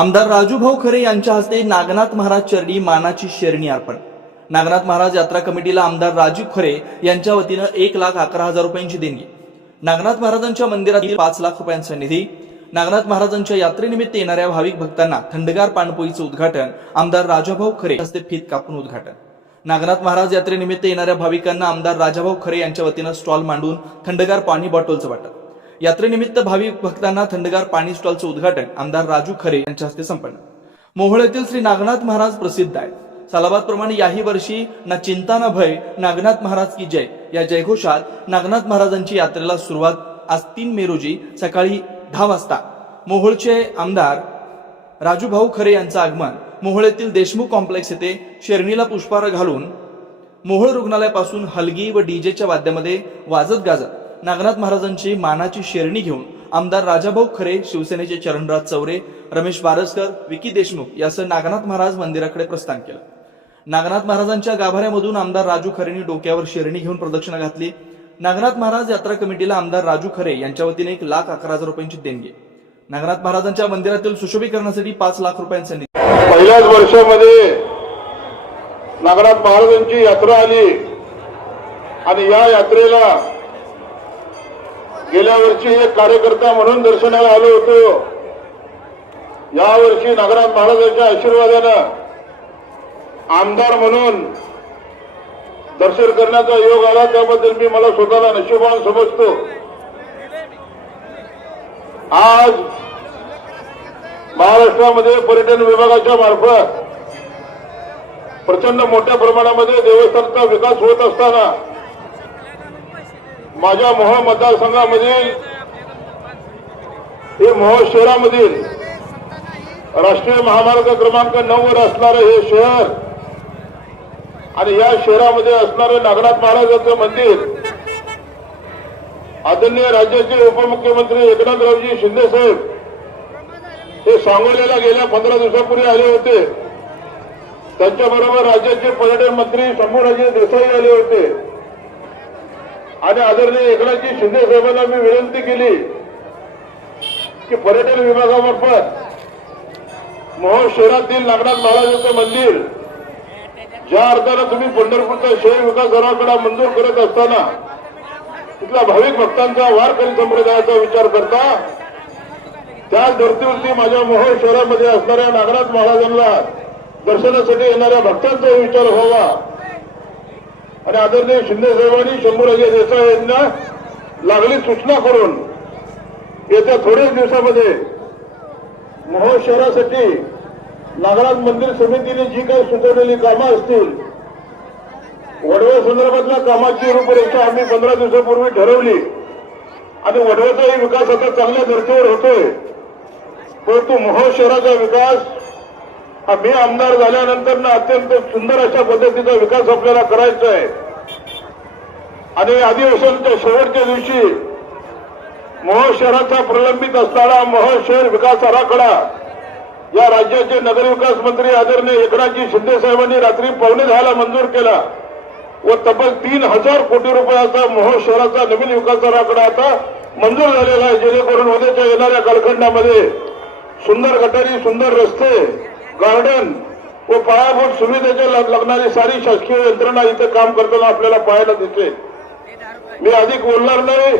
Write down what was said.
आमदार राजूभाऊ खरे यांच्या हस्ते नागनाथ महाराज चरणी मानाची शेरणी अर्पण. नागनाथ महाराज यात्रा कमिटीला आमदार राजू खरे यांच्या वतीनं एक लाख अकरा हजार रुपयांची देणगी. नागनाथ महाराजांच्या मंदिरातील पाच लाख रुपयांचा निधी. नागनाथ महाराजांच्या यात्रेनिमित्त येणाऱ्या भाविक भक्तांना थंडगार पाणपोईचं उद्घाटन आमदार राजाभाऊ खरे हस्ते फीत कापून उद्घाटन. नागनाथ महाराज यात्रेनिमित्त येणाऱ्या भाविकांना आमदार राजाभाऊ खरे यांच्या वतीनं स्टॉल मांडून थंडगार पाणी बॉटलचं वाटप. यात्रेनिमित्त भाविक भक्तांना थंडगार पाणी स्टॉलचं उद्घाटन आमदार राजू खरे यांच्या हस्ते संपन्न. मोहोळ येथील श्री नागनाथ महाराज प्रसिद्ध आहे सालाबाद प्रमाणे याही वर्षी ना चिंता ना भय नागनाथ महाराज की जय या जयघोषात नागनाथ महाराजांची यात्रेला सुरुवात आज तीन मे रोजी सकाळी दहा वाजता. मोहोळचे आमदार राजूभाऊ खरे यांचं आगमन मोहोळ येथील देशमुख कॉम्प्लेक्स येथे शेरणीला पुष्पहार घालून मोहोळ रुग्णालयापासून हलगी व डीजेच्या वाद्यामध्ये वाजत गाजत नागनाथ महाराजांची मानाची शेरणी घेऊन आमदार राजाभाऊ खरे शिवसेनेचे चरणराज चौरे रमेश बारसकर विकी देशमुख यासह नागनाथ महाराज मंदिराकडे प्रस्थान केलं. नागनाथ महाराजांच्या गाभाऱ्यामधून आमदार राजू खरेंनी डोक्यावर शेरणी घेऊन प्रदक्षिणा घातली. नागनाथ महाराज यात्रा कमिटीला आमदार राजू खरे यांच्या वतीने एक लाख अकरा हजार रुपयांची देणगी. नागनाथ महाराजांच्या मंदिरातील सुशोभीकरणासाठी पाच लाख रुपयांचा निधी. पहिल्याच वर्षामध्ये नागनाथ महाराजांची यात्रा आली आणि या यात्रेला गेल्या वर्षी एक कार्यकर्ता म्हणून दर्शनाला आलो होतो. यावर्षी नागराज महाराजांच्या आशीर्वादानं आमदार म्हणून दर्शन करण्याचा योग आला त्याबद्दल मी मला स्वतःला नशिबान समजतो. आज महाराष्ट्रामध्ये पर्यटन विभागाच्या मार्फत प्रचंड मोठ्या प्रमाणामध्ये देवस्थानचा विकास होत असताना माझ्या मोहोळ मतदारसंघामधील हे मोहोळ शहरामधील राष्ट्रीय महामार्ग क्रमांक नऊ वर असणारं हे शहर आणि या शहरामध्ये असणारं नागनाथ महाराजांचं मंदिर आदरणीय राज्याचे उपमुख्यमंत्री एकनाथरावजी शिंदे साहेब हे सांगोल्याला गेल्या पंधरा दिवसापूर्वी आले होते. त्यांच्याबरोबर राज्याचे पर्यटन मंत्री शंभूराजे देसाई आले होते. आणि आदरणीय एकनाथजी शिंदे साहेबांना मी विनंती केली की पर्यटन विभागामार्फत मोहोळ शहरातील नागनाथ महाराजांचं मंदिर ज्या अर्थानं तुम्ही पंढरपूरचा शहर विकास आराखडा मंजूर करत असताना तिथल्या भाविक भक्तांचा वारकरी संप्रदायाचा विचार करता त्याच धर्तीवरती माझ्या मोहोळ शहरामध्ये असणाऱ्या नागनाथ महाराजांना दर्शनासाठी येणाऱ्या भक्तांचा विचार व्हावा. आणि आदरणीय शिंदे साहेबांनी शंभूराजे देसाई यांना लागली सूचना करून येत्या थोड्याच दिवसामध्ये मोहोळ शहरासाठी नागनाथ मंदिर समितीने जी काही सुचवलेली कामं असतील वडव्या संदर्भातल्या कामाची रूपरेषा आम्ही पंधरा दिवसापूर्वी ठरवली. आणि वडव्याचाही विकास आता चांगल्या धर्तीवर होतोय. परंतु मोहोळ शहराचा विकास मी आमदार झाल्यानंतर ना अत्यंत सुंदर अशा पद्धतीचा विकास आपल्याला करायचा आहे आणि अधिवेशनाच्या शेवटच्या दिवशी मोहोळ शहराचा प्रलंबित असणारा मोहोळ शहर विकास आराखडा या राज्याचे नगरविकास मंत्री आदरणीय एकनाथजी शिंदे साहेबांनी रात्री पावणे दहाला मंजूर केला व तब्बल तीन हजार कोटी रुपयाचा मोहोळ शहराचा नवीन विकास आराखडा आता मंजूर झालेला आहे जेणेकरून उद्याच्या येणाऱ्या कालखंडामध्ये सुंदर गटारी सुंदर रस्ते गार्डन व पायाभूत सुविधेच्या लागणारी सारी शासकीय यंत्रणा इथे काम करताना आपल्याला पाहायला दिसेल मी अधिक बोलणार नाही.